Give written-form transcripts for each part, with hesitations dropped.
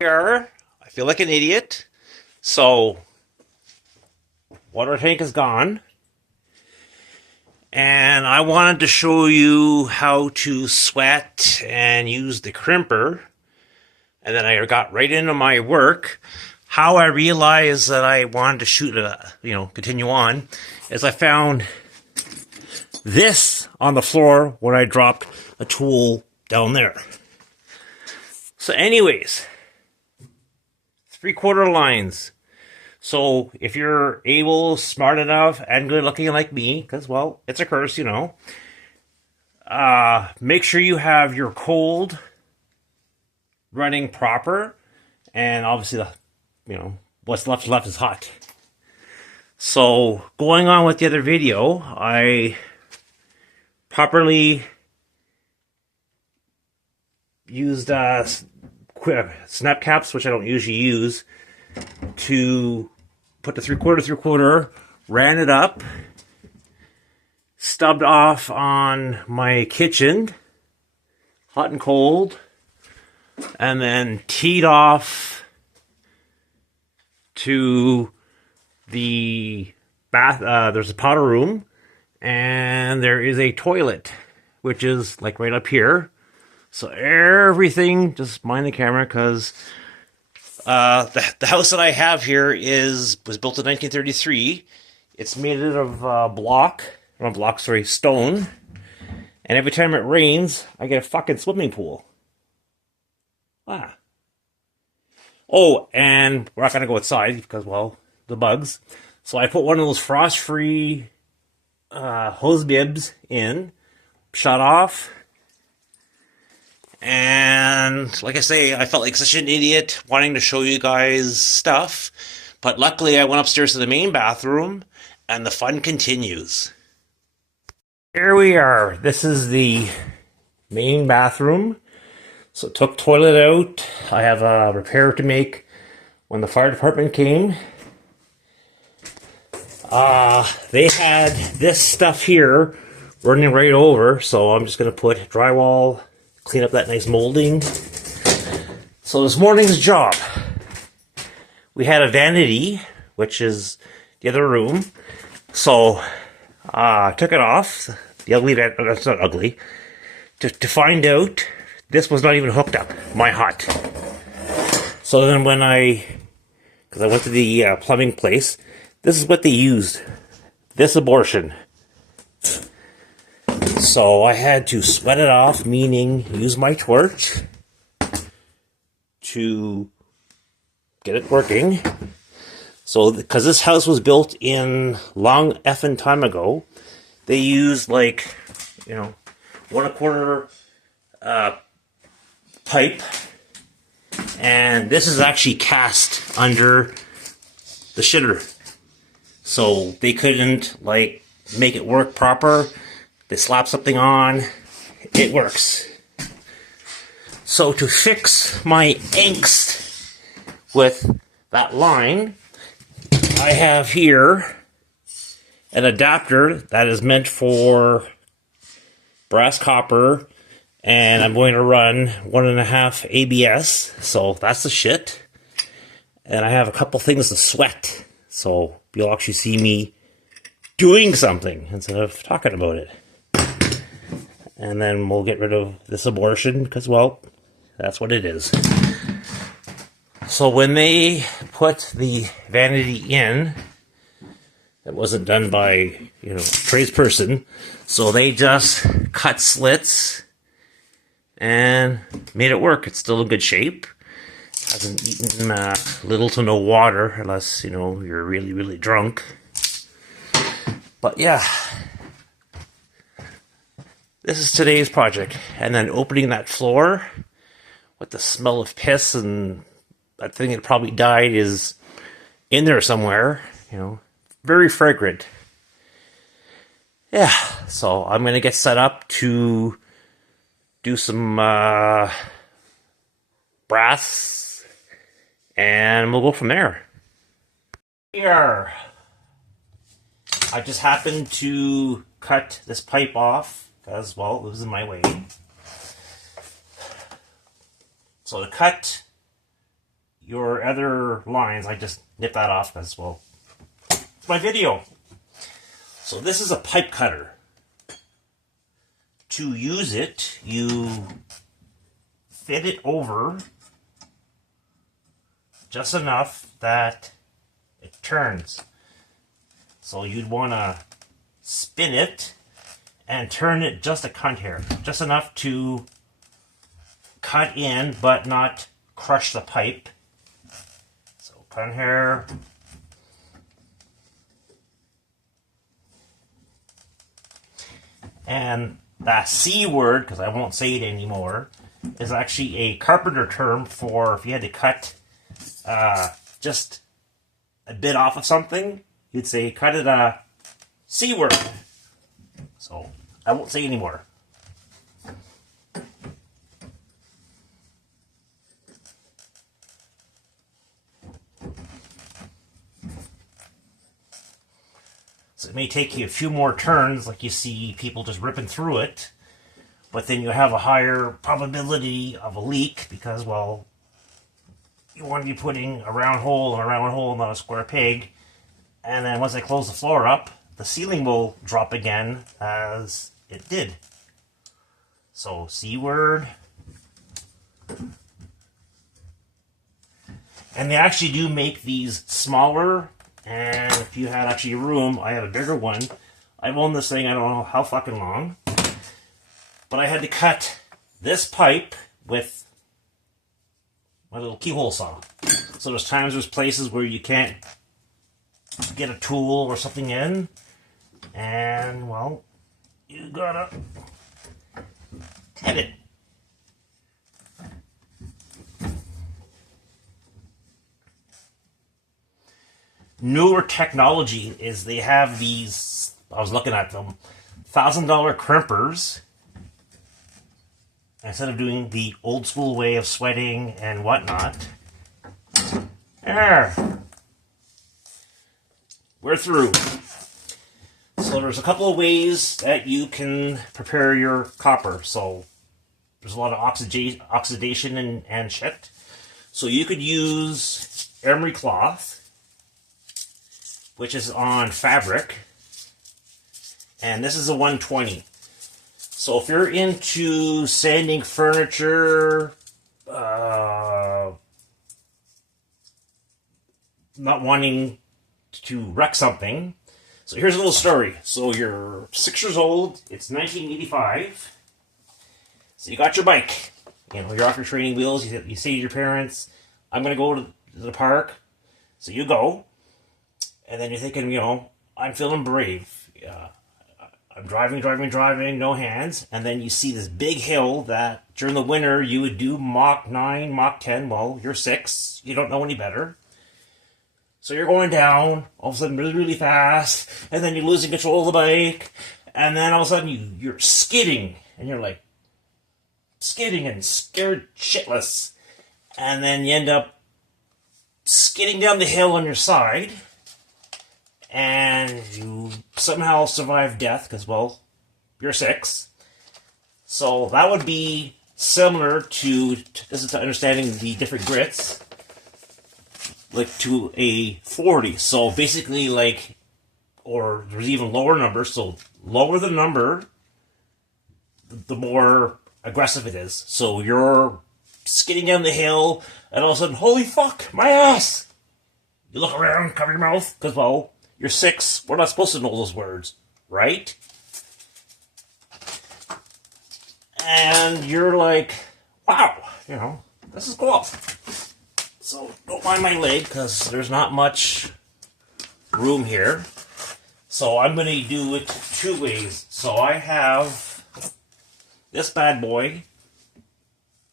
Here, I feel like an idiot. So, water tank is gone. And I wanted to show you how to sweat and use the crimper. And then I got right into my work. How I realized that I wanted to shoot continue on, is I found this on the floor when I dropped a tool down there. So anyways, 3/4 lines. So if you're able, smart enough, and good looking like me, because, well, it's a curse, make sure you have your cold running proper, and obviously what's left is hot. So going on with the other video, I properly used snap caps, which I don't usually use, to put the 3/4, ran it up, stubbed off on my kitchen, hot and cold, and then teed off to the bath. There's a powder room, and there is a toilet, which is like right up here. So everything, just mind the camera, because the house that I have here was built in 1933. It's made out of stone. And every time it rains, I get a fucking swimming pool. Ah. Oh, and we're not going to go outside because, well, the bugs. So I put one of those frost-free hose bibs in, shut off. And like I say, I felt like such an idiot wanting to show you guys stuff. But luckily, I went upstairs to the main bathroom, and the fun continues. Here we are. This is the main bathroom. So took toilet out. I have a repair to make when the fire department came. They had this stuff here running right over, so I'm just going to put drywall, clean up that nice molding. So this morning's job, we had a vanity, which is the other room. So I took it off. The ugly, that's not ugly. To find out, this was not even hooked up. My hot. So then because I went to the plumbing place, this is what they used. This abortion. So I had to sweat it off, meaning use my torch to get it working. So, because this house was built in long effing time ago, they used 1 1/4 pipe, and this is actually cast under the shitter. So they couldn't make it work proper. They slap something on, it works. So to fix my angst with that line, I have here an adapter that is meant for brass copper, and I'm going to run 1.5 ABS, so that's the shit. And I have a couple things to sweat, so you'll actually see me doing something instead of talking about it. And then we'll get rid of this abortion, because, well, that's what it is. So when they put the vanity in, it wasn't done by, a tradesperson. So they just cut slits and made it work. It's still in good shape. Hasn't eaten little to no water, unless, you're really, really drunk. But yeah. This is today's project. And then opening that floor with the smell of piss, and that thing that probably died is in there somewhere, very fragrant. Yeah, so I'm going to get set up to do some brass, and we'll go from there. Here, I just happened to cut this pipe off, because, well, it was in my way. So to cut your other lines. I just nip that off as well. It's my video. So this is a pipe cutter. To use it, you fit it over just enough that it turns. So you'd want to spin it and turn it just a cunt hair. Just enough to cut in but not crush the pipe. So cunt hair. And that C word, because I won't say it anymore, is actually a carpenter term for if you had to cut just a bit off of something, you'd say cut it a C word. So I won't say anymore. So it may take you a few more turns, like you see people just ripping through it, but then you have a higher probability of a leak because, well, you want to be putting a round hole and a round hole, not a square peg. And then once I close the floor up, the ceiling will drop again as it did. So C word. And they actually do make these smaller. And if you had actually a room, I have a bigger one. I've owned this thing, I don't know how fucking long. But I had to cut this pipe with my little keyhole saw. So there's places where you can't get a tool or something in. And, well, you gotta cut it. Newer technology is they have these, I was looking at them, $1,000 crimpers. Instead of doing the old school way of sweating and whatnot. There. We're through. So there's a couple of ways that you can prepare your copper. So there's a lot of oxidation and shit. So you could use emery cloth, which is on fabric, and this is a 120. So if you're into sanding furniture, not wanting to wreck something, so here's a little story. So you're 6 years old, it's 1985, so you got your bike, you know, you're off your training wheels, you say to your parents, I'm going to go to the park, so you go. And then you're thinking, you know, I'm feeling brave. I'm driving, no hands. And then you see this big hill that during the winter you would do Mach 9, Mach 10. Well, you're 6. You don't know any better. So you're going down, all of a sudden really, really fast. And then you're losing control of the bike. And then all of a sudden you're skidding. And you're like, skidding and scared shitless. And then you end up skidding down the hill on your side. And you somehow survive death because, well, you're 6. So that would be similar to, this is to understanding the different grits, like to a 40. So basically like, or there's even lower numbers. So lower the number, the more aggressive it is. So you're skidding down the hill and all of a sudden, holy fuck, my ass! You look around, cover your mouth, because, well, you're 6. We're not supposed to know those words, right? And you're like, wow, you know, this is cool. So don't mind my leg because there's not much room here. So I'm going to do it 2 ways. So I have this bad boy,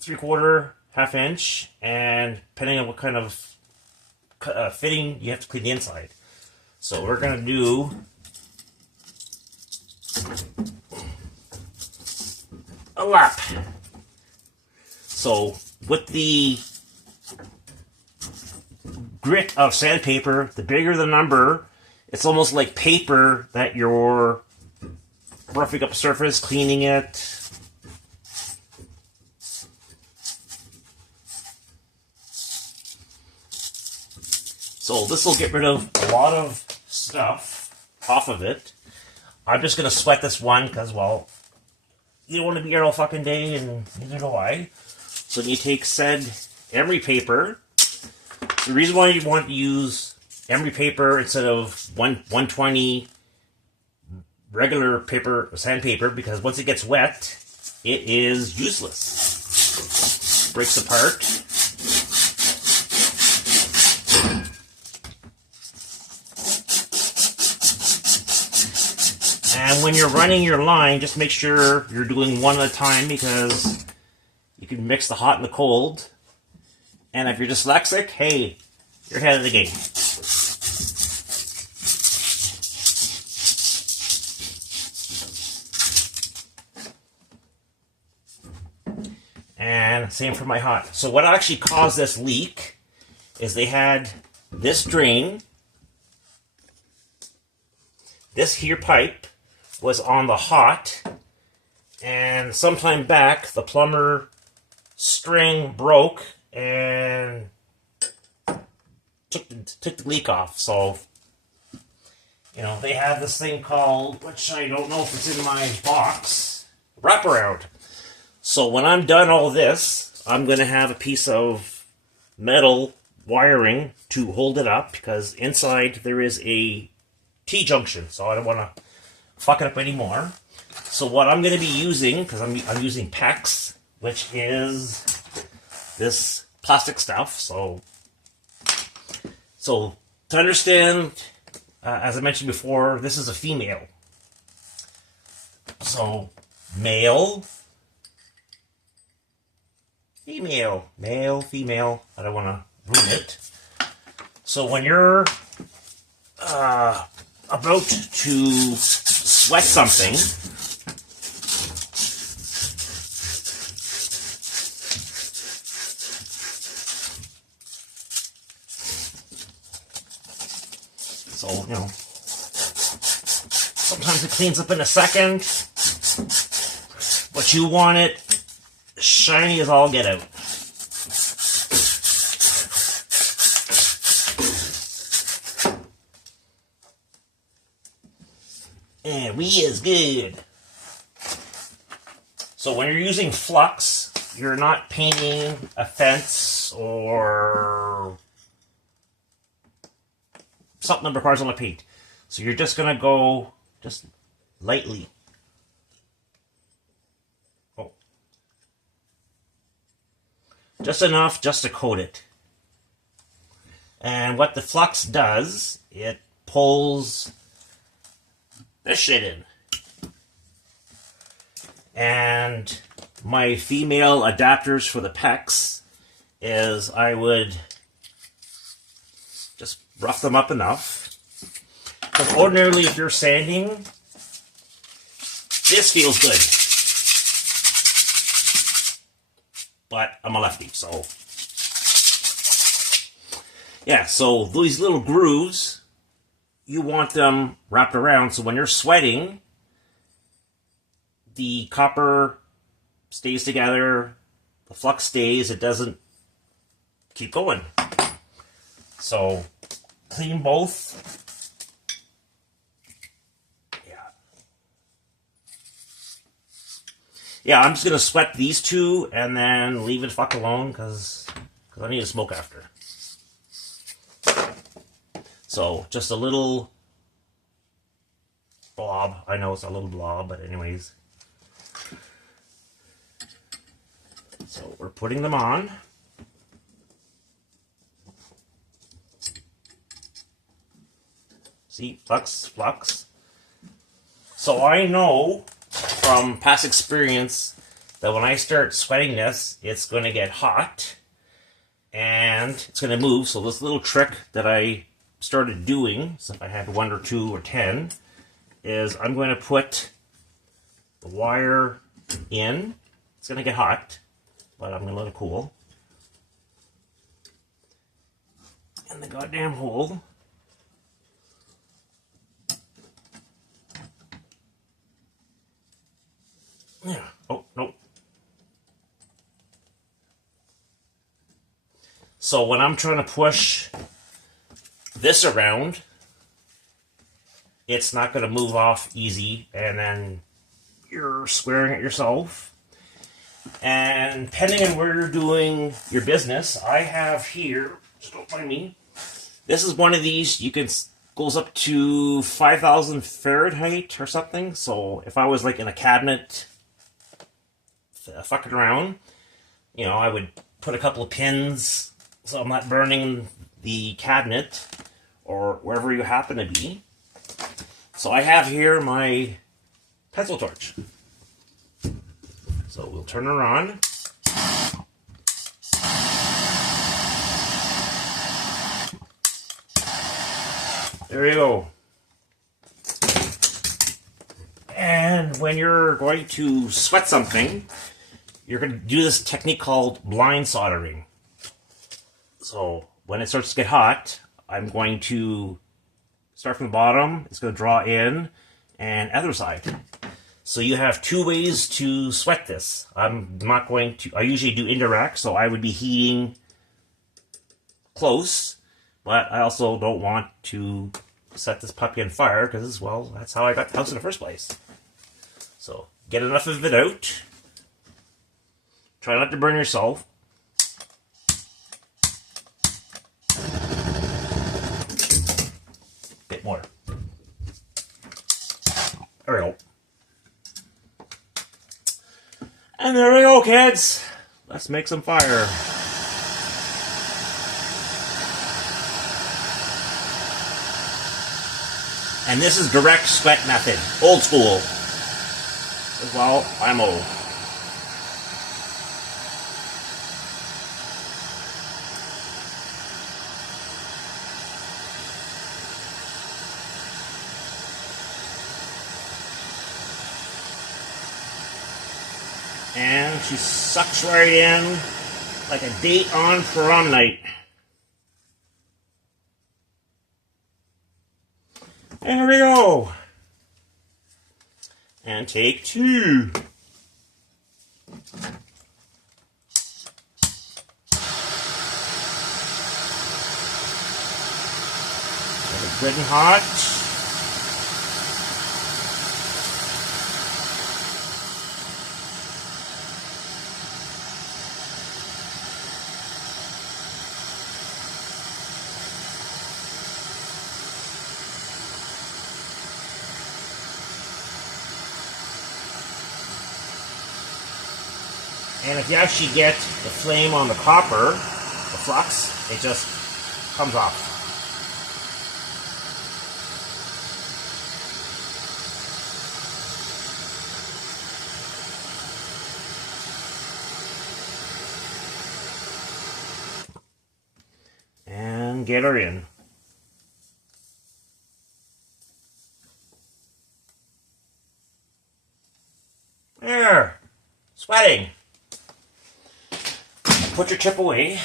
3/4, 1/2 inch, and depending on what kind of fitting, you have to clean the inside. So we're going to do a lap. So with the grit of sandpaper, the bigger the number, it's almost like paper that you're roughing up a surface, cleaning it. So this will get rid of a lot of stuff off of it. I'm just going to sweat this one because, well, you don't want to be here all fucking day, and neither do I. So you take said emery paper. The reason why you want to use emery paper instead of 120 regular paper, sandpaper, because once it gets wet, it is useless. Breaks apart. And when you're running your line, just make sure you're doing one at a time, because you can mix the hot and the cold. And if you're dyslexic, hey, you're ahead of the game. And same for my hot. So what actually caused this leak is they had this drain. This here pipe was on the hot, and sometime back the plumber string broke and took the leak off. So, you know, they have this thing called, which I don't know if it's in my box, wraparound. So when I'm done all this, I'm going to have a piece of metal wiring to hold it up, because inside there is a T-junction, so I don't want to fuck it up anymore. So what I'm going to be using, because I'm using PEX, which is this plastic stuff. So to understand, as I mentioned before, this is a female. So male, female, male, female. I don't want to ruin it. So when you're about to sweat something, so, you know, sometimes it cleans up in a second, but you want it shiny as all get out. And we is good. So when you're using flux, you're not painting a fence or something that requires a lot of paint. So you're just going to go just lightly. Oh. Just enough just to coat it. And what the flux does, it pulls this shit in. And my female adapters for the PEX is I would just rough them up enough. Because ordinarily if you're sanding, this feels good. But I'm a lefty, so yeah, so these little grooves, you want them wrapped around, so when you're sweating, the copper stays together, the flux stays, it doesn't keep going. So, clean both. Yeah, I'm just going to sweat these two and then leave it fuck alone, because I need to smoke after. So, just a little blob. I know it's a little blob, but anyways. So, we're putting them on. See, flux, flux. So, I know from past experience that when I start sweating this, it's going to get hot and it's going to move. So, this little trick that I started doing, so if I had 1 or 2 or 10, is I'm going to put the wire in. It's going to get hot, but I'm going to let it cool. In the goddamn hole. Yeah. Oh, nope. So when I'm trying to push this around, it's not going to move off easy, and then you're squaring it yourself. And depending on where you're doing your business, I have here, just don't mind me, this is one of these, you can, goes up to 5,000 Fahrenheit or something. So if I was like in a cabinet fucking around, you know, I would put a couple of pins so I'm not burning the cabinet or wherever you happen to be. So I have here my pencil torch. So we'll turn her on. There you go. And when you're going to sweat something, you're going to do this technique called blind soldering. So when it starts to get hot, I'm going to start from the bottom. It's going to draw in, and other side. So you have two ways to sweat this. I'm not going to, I usually do indirect, so I would be heating close, but I also don't want to set this puppy on fire because, well, that's how I got the house in the first place. So get enough of it out. Try not to burn yourself. Bit more. There we go. And there we go, kids. Let's make some fire. And this is direct sweat method. Old school. Well, I'm old. And she sucks right in like a date on prom night. There we go. And take two. Get it good and hot. And if you actually get the flame on the copper, the flux, it just comes off. And get her in. There, sweating. Put your chip away,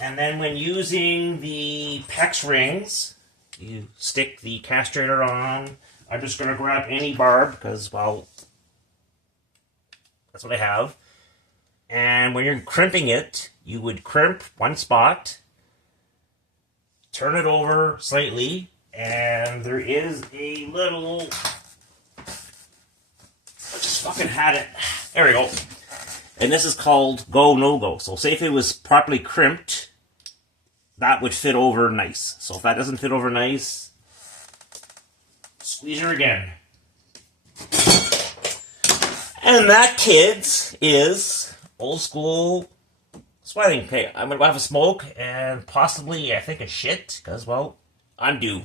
and then when using the PEX rings, you stick the castrator on. I'm just going to grab any barb because, well, that's what I have. And when you're crimping it, you would crimp one spot, turn it over slightly, and there is a little, I just fucking had it. There we go. And this is called go, no go. So say if it was properly crimped, that would fit over nice. So if that doesn't fit over nice, squeeze her again. And that, kids, is old school sweating. Okay, I'm going to have a smoke and possibly, I think, a shit, because, well, I'm due.